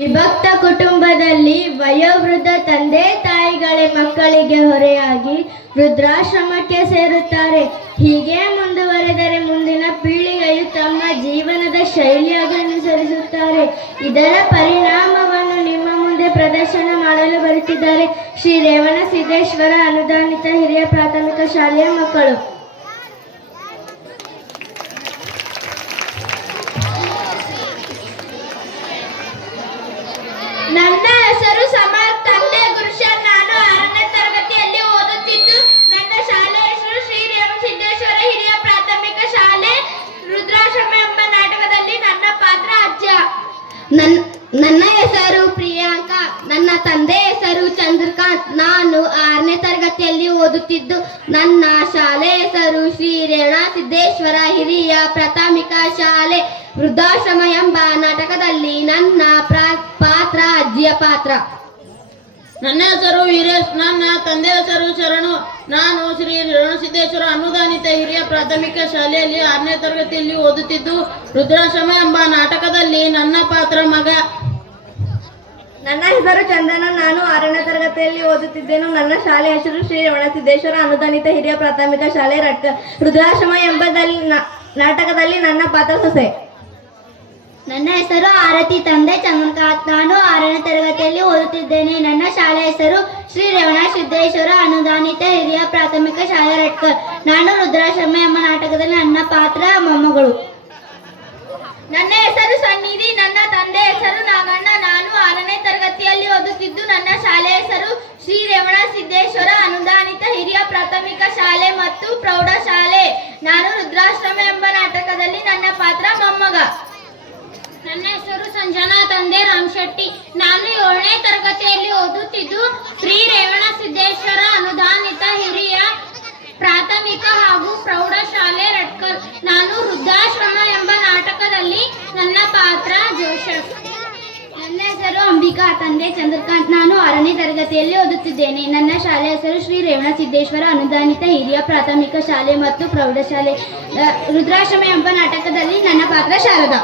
ವಿಭಕ್ತ ಕುಟುಂಬದಲ್ಲಿ ವಯೋವೃದ್ಧ ತಂದೆ ತಾಯಿಗಳೇ ಮಕ್ಕಳಿಗೆ ಹೊರೆಯಾಗಿ ವೃದ್ಧಾಶ್ರಮಕ್ಕೆ ಸೇರುತ್ತಾರೆ. ಹೀಗೆ ಮುಂದುವರೆದರೆ ಮುಂದಿನ ಪೀಳಿಗೆಯು ತಮ್ಮ ಜೀವನದ ಶೈಲಿಯಾಗಿ ಅನುಸರಿಸುತ್ತಾರೆ. ಇದರ ಪರಿಣಾಮವನ್ನು ನಿಮ್ಮ ಮುಂದೆ ಪ್ರದರ್ಶನ ಮಾಡಲು ಬರುತ್ತಿದ್ದಾರೆ ಶ್ರೀ ರೇವಣಸಿದ್ದೇಶ್ವರ ಅನುದಾನಿತ ಹಿರಿಯ ಪ್ರಾಥಮಿಕ ಶಾಲೆಯ ಮಕ್ಕಳು. ನನ್ನ ಹೆಸರು ಸಮರ್. ತಂದೆ ಗುರುಶರ್. ನಾನು 6ನೇ ತರಗತಿಯಲ್ಲಿ ಓದುತ್ತಿದ್ದು ನನ್ನ ಶಾಲೆ ಹೆಸರು ಶ್ರೀ ರೇವಣಸಿದ್ದೇಶ್ವರ ಹಿರಿಯ ಪ್ರಾಥಮಿಕ ಶಾಲೆ. ರುದ್ರಾಶ್ರಮ ಎಂಬ ನಾಟಕದಲ್ಲಿ ನನ್ನ ಪಾತ್ರ ಅಜ್ಜ. ನನ್ನ ಹೆಸರು ಪ್ರಿಯಾಂಕಾ. ನನ್ನ ತಂದೆ ಹೆಸರು ಚಂದ್ರಕಾಂತ್. ನಾನು 6ನೇ ತರಗತಿಯಲ್ಲಿ ಓದುತ್ತಿದ್ದು ನನ್ನ ಶಾಲೆ ಹೆಸರು ಶ್ರೀ ರೇವಣಸಿದ್ದೇಶ್ವರ ಹಿರಿಯ ಪ್ರಾಥಮಿಕ ಶಾಲೆ. ವೃದ್ಧಾಶ್ರಮ ಎಂಬ ನಾಟಕದಲ್ಲಿ ನನ್ನ ಪಾತ್ರ ಅಜ್ಜಿಯ ಪಾತ್ರ. ನನ್ನ ಹೆಸರು ವೀರೇಶ್. ನನ್ನ ತಂದೆ ಹೆಸರು ಶರಣು. ನಾನು ಶ್ರೀ ರೇವಣಸಿದ್ದೇಶ್ವರ ಅನುದಾನಿತ ಹಿರಿಯ ಪ್ರಾಥಮಿಕ ಶಾಲೆಯಲ್ಲಿ 6ನೇ ತರಗತಿಯಲ್ಲಿ ಓದುತ್ತಿದ್ದು ರುದ್ರಾಶ್ರಮ ಎಂಬ ನಾಟಕದಲ್ಲಿ ನನ್ನ ಪಾತ್ರ ಮಗ. ನನ್ನ ಹೆಸರು ಚಂದನ. ನಾನು 6ನೇ ತರಗತಿಯಲ್ಲಿ ಓದುತ್ತಿದ್ದೇನೆ. ನನ್ನ ಶಾಲೆ ಹೆಸರು ಶ್ರೀ ರೇವಣಸಿದ್ದೇಶ್ವರ ಅನುದಾನಿತ ಹಿರಿಯ ಪ್ರಾಥಮಿಕ ಶಾಲೆ ರಟ್ಕಲ್. ರುದ್ರಾಶ್ರಮ ಎಂಬ ನಾಟಕದಲ್ಲಿ ನನ್ನ ಪಾತ್ರ ಸೊಸೆ. ನನ್ನ ಹೆಸರು ಆರತಿ. ತಂದೆ ಚಂದ್ರಕಾಂತ್. ನಾನು 6ನೇ ತರಗತಿಯಲ್ಲಿ ಓದುತ್ತಿದ್ದೇನೆ. ನನ್ನ ಶಾಲೆ ಹೆಸರು ಶ್ರೀ ರೇವಣಸಿದ್ದೇಶ್ವರ ಅನುದಾನಿತ ಹಿರಿಯ ಪ್ರಾಥಮಿಕ ಶಾಲೆ ರಟ್ಕಲ್. ನಾನು ರುದ್ರಾಶ್ರಮ ಎಂಬ ನಾಟಕದಲ್ಲಿ ನನ್ನ ಪಾತ್ರ ಮೊಮ್ಮಗಳು. ನನ್ನ ಹೆಸರು ಸನ್ನಿಧಿ. ನನ್ನ ತಂದೆ ಹೆಸರು ನಾಗಣ್ಣ. ನಾನು 6ನೇ ತರಗತಿಯಲ್ಲಿ ಓದುತ್ತಿದ್ದು ನನ್ನ ಶಾಲೆ ಹೆಸರು ಶ್ರೀ ರೇವಣಸಿದ್ದೇಶ್ವರ ಅನುದಾನಿತ ಹಿರಿಯ ಪ್ರಾಥಮಿಕ ಶಾಲೆ ಮತ್ತು ಪ್ರೌಢಶಾಲೆ. ನಾನು ರುದ್ರಾಶ್ರಮ ಎಂಬ ನಾಟಕದಲ್ಲಿ ನನ್ನ ಪಾತ್ರ ಮೊಮ್ಮಗ. ನನ್ನ ಹೆಸರು ಸಂಜನಾ. ತಂದೆ ರಾಮಶೆಟ್ಟಿ. ನಾನು 7ನೇ ತರಗತಿಯಲ್ಲಿ ಓದುತ್ತಿದ್ದು ಶ್ರೀ ರೇವಣಸಿದ್ದೇಶ್ವರ ಅನುದಾನಿತ ಹಿರಿಯ ಪ್ರಾಥಮಿಕ ಹಾಗೂ ಪ್ರೌಢಶಾಲೆ ರಟ್ಕಲ್. ನಾನು ವೃದ್ಧಾಶ್ರಮ ಎಂಬ ನಾಟಕದಲ್ಲಿ ನನ್ನ ಪಾತ್ರ ಜೋಸೆಫ್. ನನ್ನ ಹೆಸರು ಅಂಬಿಕಾ. ತಂದೆ ಚಂದ್ರಕಾಂತ್. ನಾನು 6ನೇ ತರಗತಿಯಲ್ಲಿ ಓದುತ್ತಿದ್ದೇನೆ. ನನ್ನ ಶಾಲೆ ಹೆಸರು ಶ್ರೀ ರೇವಣಸಿದ್ದೇಶ್ವರ ಅನುದಾನಿತ ಹಿರಿಯ ಪ್ರಾಥಮಿಕ ಶಾಲೆ ಮತ್ತು ಪ್ರೌಢಶಾಲೆ. ರುದ್ರಾಶ್ರಮ ಎಂಬ ನಾಟಕದಲ್ಲಿ ನನ್ನ ಪಾತ್ರ ಶಾರದಾ.